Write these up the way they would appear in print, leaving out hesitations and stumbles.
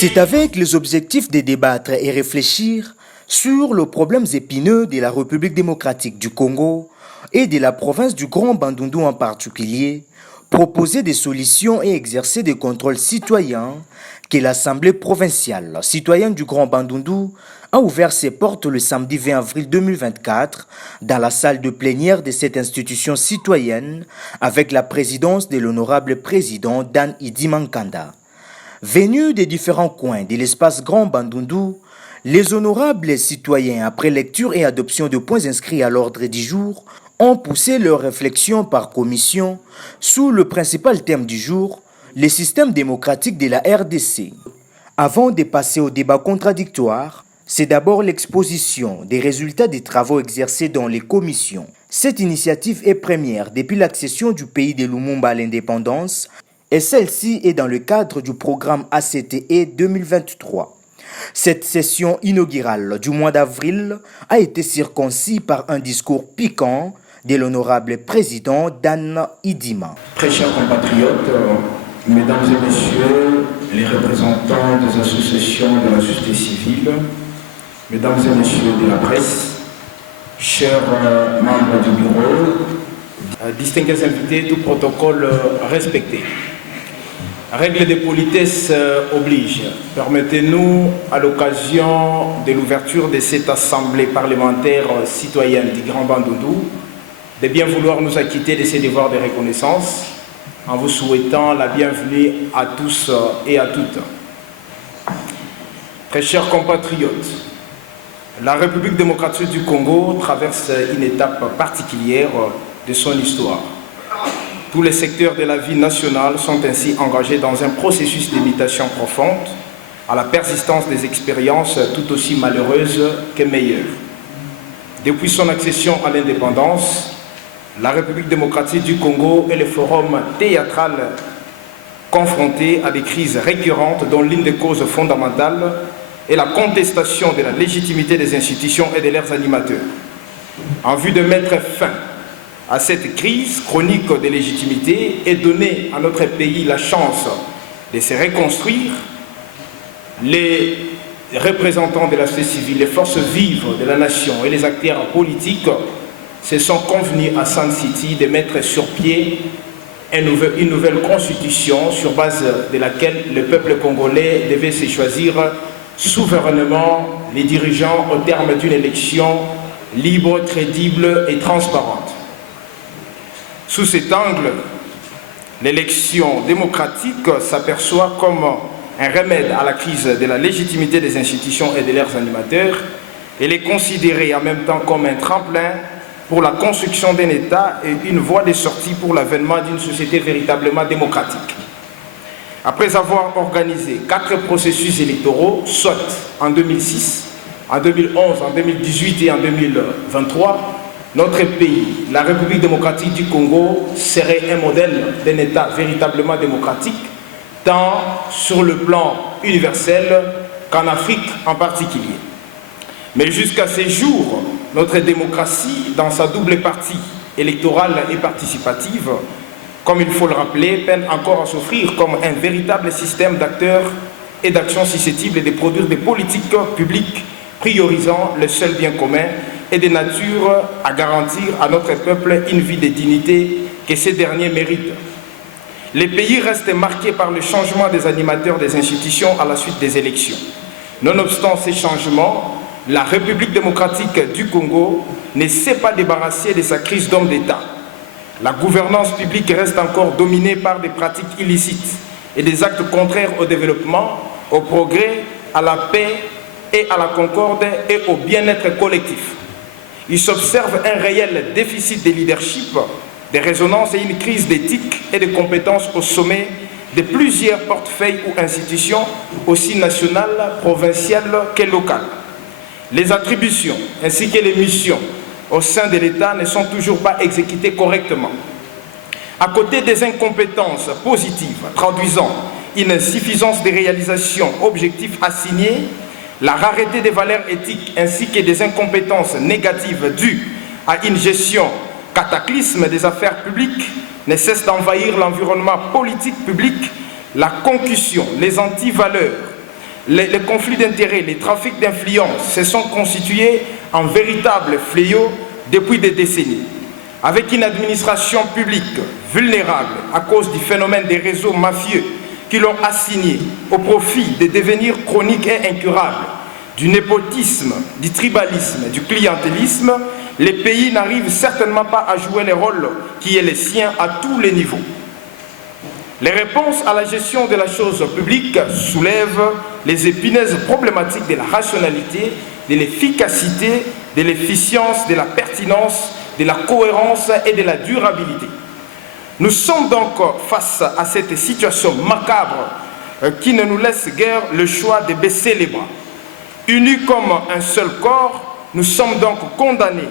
C'est avec les objectifs de débattre et réfléchir sur les problèmes épineux de la République démocratique du Congo et de la province du Grand Bandundu en particulier, proposer des solutions et exercer des contrôles citoyens que l'Assemblée provinciale citoyenne du Grand Bandundu a ouvert ses portes le samedi 20 avril 2024 dans la salle de plénière de cette institution citoyenne avec la présidence de l'honorable président Dan Idimankanda. Venus des différents coins de l'espace Grand Bandundu, les honorables citoyens, après lecture et adoption de points inscrits à l'ordre du jour, ont poussé leurs réflexions par commission sous le principal thème du jour, le système démocratique de la RDC. Avant de passer au débat contradictoire, c'est d'abord l'exposition des résultats des travaux exercés dans les commissions. Cette initiative est première depuis l'accession du pays de Lumumba à l'indépendance et celle-ci est dans le cadre du programme ACTE 2023. Cette session inaugurale du mois d'avril a été circoncis par un discours piquant de l'honorable président Dan Idima. Très chers compatriotes, mesdames et messieurs, les représentants des associations de la société civile, mesdames et messieurs de la presse, chers membres du bureau, distingués invités, tout protocole respecté. Règle de politesse oblige. Permettez-nous, à l'occasion de l'ouverture de cette assemblée parlementaire citoyenne du Grand Bandundu, de bien vouloir nous acquitter de ces devoirs de reconnaissance en vous souhaitant la bienvenue à tous et à toutes. Très chers compatriotes, la République démocratique du Congo traverse une étape particulière de son histoire. Tous les secteurs de la vie nationale sont ainsi engagés dans un processus d'imitation profonde à la persistance des expériences tout aussi malheureuses que meilleures. Depuis son accession à l'indépendance, la République démocratique du Congo est le forum théâtral confronté à des crises récurrentes dont l'une des causes fondamentales est la contestation de la légitimité des institutions et de leurs animateurs. En vue de mettre fin à cette crise chronique de légitimité et donner à notre pays la chance de se reconstruire, les représentants de la société civile, les forces vives de la nation et les acteurs politiques se sont convenus à Sun City de mettre sur pied une nouvelle constitution sur base de laquelle le peuple congolais devait se choisir souverainement les dirigeants au terme d'une élection libre, crédible et transparente. Sous cet angle, l'élection démocratique s'aperçoit comme un remède à la crise de la légitimité des institutions et de leurs animateurs. Elle est considérée en même temps comme un tremplin pour la construction d'un État et une voie de sortie pour l'avènement d'une société véritablement démocratique. Après avoir organisé 4 processus électoraux, soit en 2006, en 2011, en 2018 et en 2023, notre pays, la République démocratique du Congo, serait un modèle d'un État véritablement démocratique, tant sur le plan universel qu'en Afrique en particulier. Mais jusqu'à ces jours, notre démocratie, dans sa double partie électorale et participative, comme il faut le rappeler, peine encore à s'offrir comme un véritable système d'acteurs et d'actions susceptibles de produire des politiques publiques priorisant le seul bien commun et de nature à garantir à notre peuple une vie de dignité que ces derniers méritent. Les pays restent marqués par le changement des animateurs des institutions à la suite des élections. Nonobstant ces changements, la République démocratique du Congo ne s'est pas débarrassée de sa crise d'homme d'État. La gouvernance publique reste encore dominée par des pratiques illicites et des actes contraires au développement, au progrès, à la paix et à la concorde et au bien-être collectif. Il s'observe un réel déficit de leadership, de résonance et une crise d'éthique et de compétences au sommet de plusieurs portefeuilles ou institutions, aussi nationales, provinciales que locales. Les attributions ainsi que les missions au sein de l'État ne sont toujours pas exécutées correctement. À côté des incompétences positives traduisant une insuffisance des réalisations objectifs assignés, la rareté des valeurs éthiques ainsi que des incompétences négatives dues à une gestion cataclysme des affaires publiques ne cesse d'envahir l'environnement politique public, la concussion, les antivaleurs, les conflits d'intérêts, les trafics d'influence se sont constitués en véritables fléaux depuis des décennies. Avec une administration publique vulnérable à cause du phénomène des réseaux mafieux qui l'ont assigné au profit des devenirs chroniques et incurables, du népotisme, du tribalisme, du clientélisme, les pays n'arrivent certainement pas à jouer le rôle qui est le sien à tous les niveaux. Les réponses à la gestion de la chose publique soulèvent les épineuses problématiques de la rationalité, de l'efficacité, de l'efficience, de la pertinence, de la cohérence et de la durabilité. Nous sommes donc face à cette situation macabre qui ne nous laisse guère le choix de baisser les bras. Unis comme un seul corps, nous sommes donc condamnés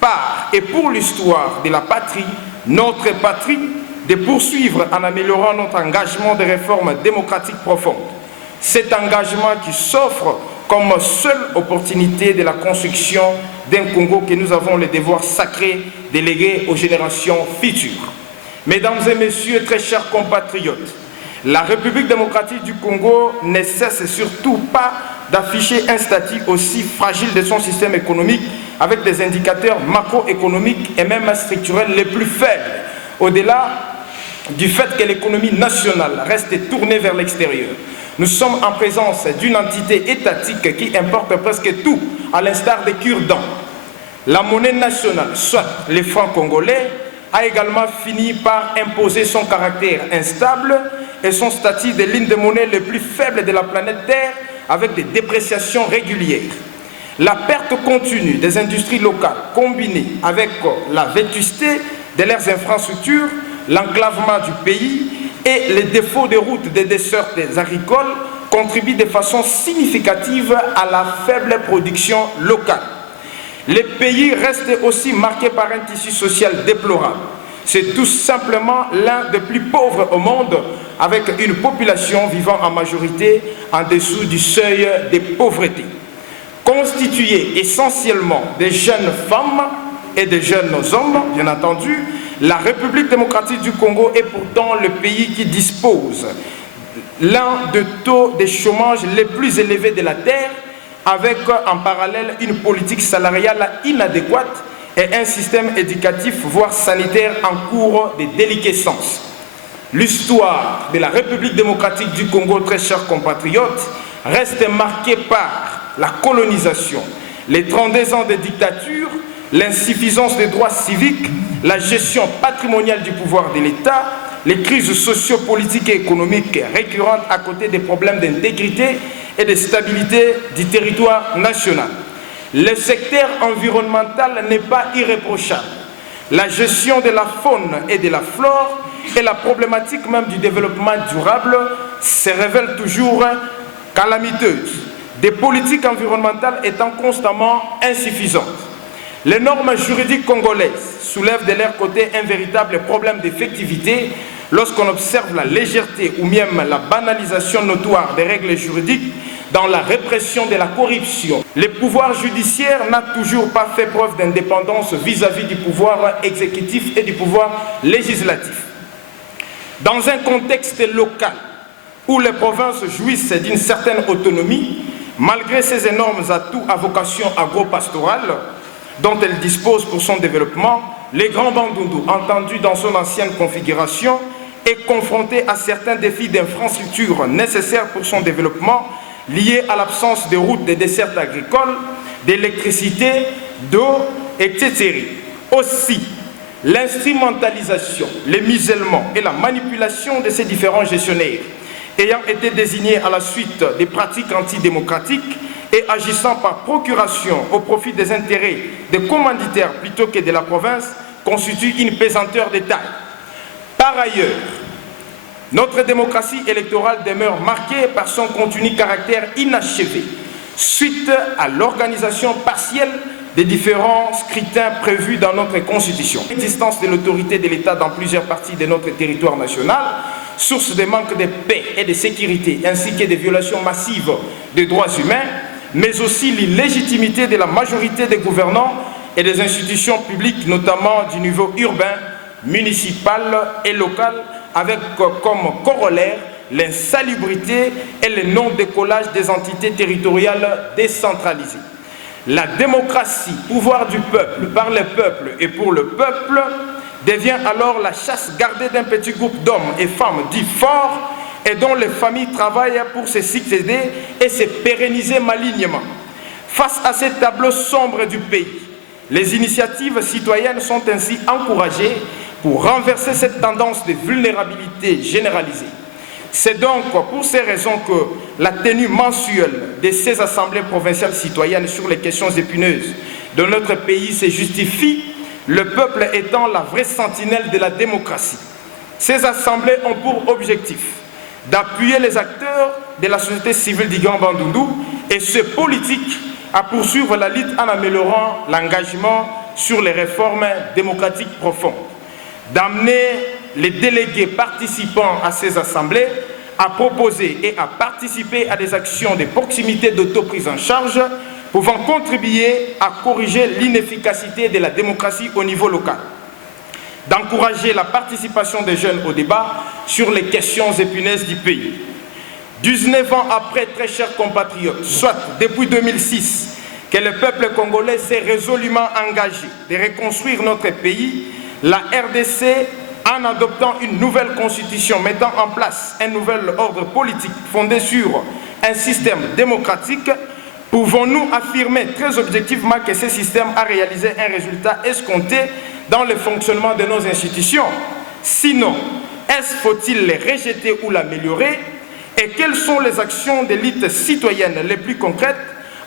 par et pour l'histoire de la patrie, notre patrie, de poursuivre en améliorant notre engagement de réformes démocratiques profondes. Cet engagement qui s'offre comme seule opportunité de la construction d'un Congo que nous avons le devoir sacré de léguer aux générations futures. Mesdames et messieurs, très chers compatriotes, la République démocratique du Congo ne cesse surtout pas d'afficher un statut aussi fragile de son système économique avec des indicateurs macroéconomiques et même structurels les plus faibles, au-delà du fait que l'économie nationale reste tournée vers l'extérieur. Nous sommes en présence d'une entité étatique qui importe presque tout, à l'instar des cure-dents. La monnaie nationale, soit les francs congolais, a également fini par imposer son caractère instable et son statut de l'une des monnaies les plus faibles de la planète Terre, avec des dépréciations régulières. La perte continue des industries locales, combinée avec la vétusté de leurs infrastructures, l'enclavement du pays et les défauts de routes des dessertes agricoles contribuent de façon significative à la faible production locale. Les pays restent aussi marqués par un tissu social déplorable. C'est tout simplement l'un des plus pauvres au monde, avec une population vivant en majorité en dessous du seuil de pauvreté. Constituée essentiellement des jeunes femmes et des jeunes hommes, bien entendu, la République démocratique du Congo est pourtant le pays qui dispose l'un des taux de chômage les plus élevés de la Terre, avec en parallèle une politique salariale inadéquate et un système éducatif, voire sanitaire, en cours de déliquescence. L'histoire de la République démocratique du Congo, très chers compatriotes, reste marquée par la colonisation, les 32 ans de dictature, l'insuffisance des droits civiques, la gestion patrimoniale du pouvoir de l'État, les crises socio-politiques et économiques récurrentes à côté des problèmes d'intégrité et de stabilité du territoire national. Le secteur environnemental n'est pas irréprochable. La gestion de la faune et de la flore et la problématique même du développement durable se révèlent toujours calamiteuses, des politiques environnementales étant constamment insuffisantes. Les normes juridiques congolaises soulèvent de leur côté un véritable problème d'effectivité lorsqu'on observe la légèreté ou même la banalisation notoire des règles juridiques dans la répression de la corruption. Le pouvoir judiciaire n'a toujours pas fait preuve d'indépendance vis-à-vis du pouvoir exécutif et du pouvoir législatif. Dans un contexte local où les provinces jouissent d'une certaine autonomie, malgré ces énormes atouts à vocation agro-pastorale dont elles disposent pour son développement, les Grands Bandundu, entendu dans son ancienne configuration, est confronté à certains défis d'infrastructures nécessaires pour son développement, liés à l'absence de routes, de dessertes agricoles, d'électricité, d'eau, etc. Aussi, l'instrumentalisation, le musellement et la manipulation de ces différents gestionnaires ayant été désignés à la suite des pratiques antidémocratiques et agissant par procuration au profit des intérêts des commanditaires plutôt que de la province, constitue une pesanteur de taille. Par ailleurs, notre démocratie électorale demeure marquée par son continu caractère inachevé, suite à l'organisation partielle des différents scrutins prévus dans notre Constitution. L'existence de l'autorité de l'État dans plusieurs parties de notre territoire national, source de manque de paix et de sécurité, ainsi que des violations massives des droits humains, mais aussi l'illégitimité de la majorité des gouvernants et des institutions publiques, notamment du niveau urbain, municipal et local, avec comme corollaire l'insalubrité et le non-décollage des entités territoriales décentralisées. La démocratie, pouvoir du peuple, par le peuple et pour le peuple, devient alors la chasse gardée d'un petit groupe d'hommes et femmes dits forts et dont les familles travaillent pour se succéder et se pérenniser malignement. Face à ce tableau sombre du pays, les initiatives citoyennes sont ainsi encouragées pour renverser cette tendance de vulnérabilité généralisée. C'est donc pour ces raisons que la tenue mensuelle de ces assemblées provinciales citoyennes sur les questions épineuses de notre pays se justifie, le peuple étant la vraie sentinelle de la démocratie. Ces assemblées ont pour objectif d'appuyer les acteurs de la société civile du Grand Bandundu et ceux politiques à poursuivre la lutte en améliorant l'engagement sur les réformes démocratiques profondes, d'amener les délégués participants à ces assemblées à proposer et à participer à des actions de proximité d'autoprise en charge pouvant contribuer à corriger l'inefficacité de la démocratie au niveau local, d'encourager la participation des jeunes au débat sur les questions épineuses du pays. 19 ans après, très chers compatriotes, soit depuis 2006, que le peuple congolais s'est résolument engagé de reconstruire notre pays, la RDC, en adoptant une nouvelle constitution mettant en place un nouvel ordre politique fondé sur un système démocratique, pouvons-nous affirmer très objectivement que ce système a réalisé un résultat escompté dans le fonctionnement de nos institutions? Sinon, faut-il les rejeter ou l'améliorer? Et quelles sont les actions d'élite citoyenne les plus concrètes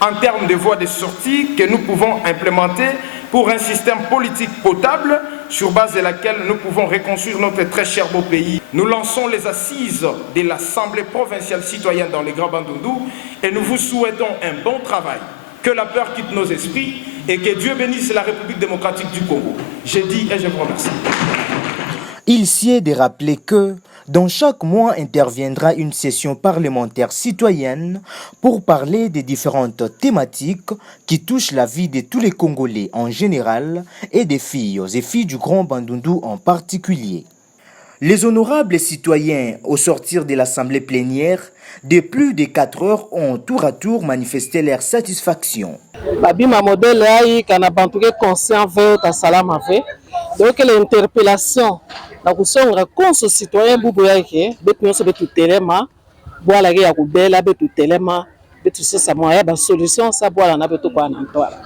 en termes de voies de sortie que nous pouvons implémenter pour un système politique potable sur base de laquelle nous pouvons reconstruire notre très cher beau pays? Nous lançons les assises de l'Assemblée provinciale citoyenne dans les Grands Bandundu et nous vous souhaitons un bon travail. Que la peur quitte nos esprits et que Dieu bénisse la République démocratique du Congo. Je dis et je vous remercie. Il sied de rappeler que dans chaque mois interviendra une session parlementaire citoyenne pour parler des différentes thématiques qui touchent la vie de tous les Congolais en général et des filles et filles du Grand Bandundu en particulier. Les honorables citoyens, au sortir de l'assemblée plénière, de plus de 4 heures ont tour à tour manifesté leur satisfaction. Babima modèle aïe kana bantuke conscient veut ta salam ave. Donc l'interpellation na kusonga konso citoyen bubu yake betu nyonso betu telema bwala ke ya kubela betu telema betu sasa moya ba solution sa bwala na betu kwa nantwala.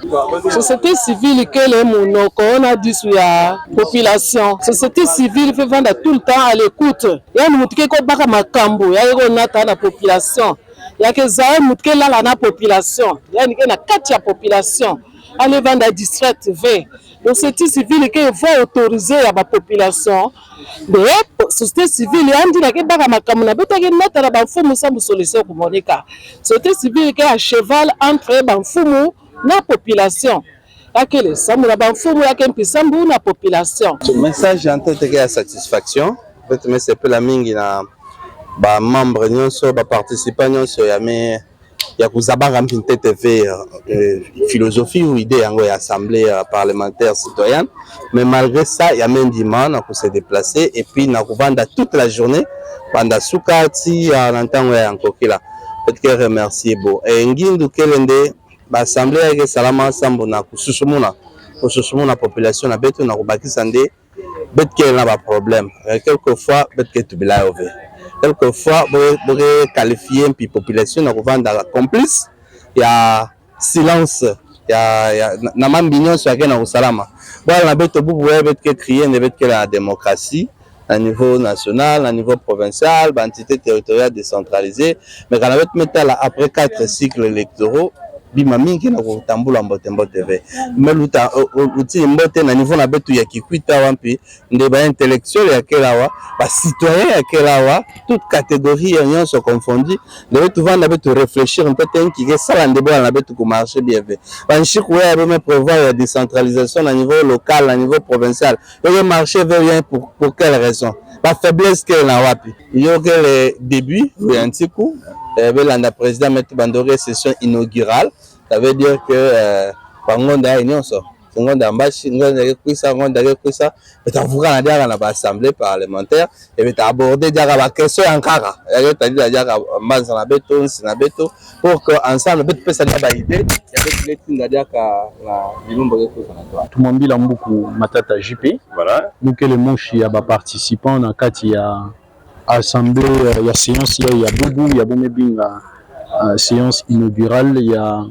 Société civile que les monoko on a dit sur la population. Société civile fait vendre tout le temps à l'écoute. Ya mutike ko baka makambo ya ko nata na population. Ya ke zae mutike la na population. Ya ni ke na kati ya population. Allez vendre à distraite V. Donc société civile qui va autoriser la population de société civile andi na ke baka makambo na beto ke nata na ba mfumu sa solution ko monika. Société civile qui est à cheval entre ba mfumu na population. Akele samu na ba mfumu ya ke mpisambu na population. Message en tête que satisfaction. Peut-être mais c'est peu la mingi na ba membre nyonso ba participant nyonso ya me ya kuzabanga mpinte TV philosophie ou idée yango ya assemblée parlementaire citoyenne, mais malgré ça il y a même dimanche pour se déplacer et puis na kuvanda toute la journée pendant sukati ya ntango ya nkokila. Peut-être remercier beau et ngindu kelende ba assemblée ya salama sambo na kususumuna population na beto na kubakisa nde betke na ba problème quelquefois betke tubila over. Quelquefois, vous qualifiez une population à revendre complice. Il y a silence. Il y a n'amambignon sur laquelle on salama. Bon, on a besoin de crier la démocratie à niveau national, à niveau provincial, entité territoriale décentralisée. Mais quand on a besoin après 4 cycles électoraux, bima mingi na kutambula mbote TV mais luta uti mbote na niveau na betu ya kikwita wampi nde ba intellectuel ya kelawa ba citoyen ya kelawa toute catégorie union se confondit de betu vanda betu réfléchir un peu qui que ça la ndebo na betu ko marcher bien fait ba nchiku ya même prévoir la décentralisation à niveau local à niveau provincial et marcher vers pour quelle raison la faiblesse qu'elle na wapi il y a que le début un petit coup le président met Bandoré session inaugurale, ça veut dire que bato ngonda mbashi ngonda kwisa ngonda kwisa betavuka na diaka na assemblée parlementaire et beta aborder diaka ba question yankaka ya tadi diaka mbanza na beto nsi na beto pour que ensemble beto pesa na ba idée ya beto letinga diaka na bilumba kwisa na toi tumambila mbuku matata JP voilà mukele moshi ya ba participants na kati ya assemblée ya séance ya bubu ya bomebinga séance inaugurale ya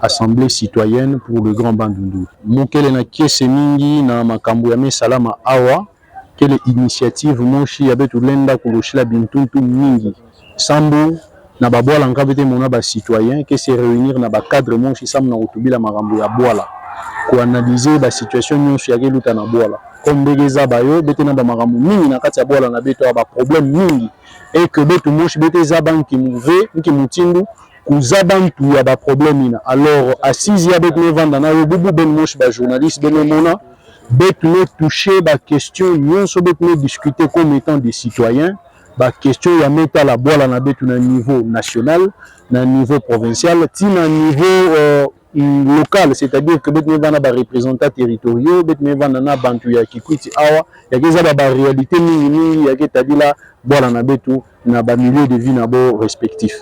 assemblée citoyenne pour le Grand Bandundu. Mukele na kiese mingi na makambo ya mesalama awa kele initiative moshi ya betu lenda kuloshila bintuntu mingi sambu na babwala nkabete mona ba citoyen ke se réunir na ba cadre moshi samu na kutubila makambo ya bwala ko analyser ba situation nyonso ya keluta na bwala kombegeza bayo bete na ba makambo mingi na kati ya bwala na betu ba problème mingi et que betu moshi bete za banki mouve nki mutindu kuzabantu ya ba problème ina alors assise ya betu vanda na bubu ben moshi ba journaliste ben mona betu ne toucher ba question nyonso betu ne discuter comme étant des citoyens ba question ya meta la boala na betu na niveau national na niveau provincial ti na niveau local, c'est-à-dire que betu ne vana ba représentants territoriaux betu ne vana na bantu ya kikwiti awa ya keza ba réalité mingi mingi ya ke tadila boala na betu na ba milieu de vie na bo respectif.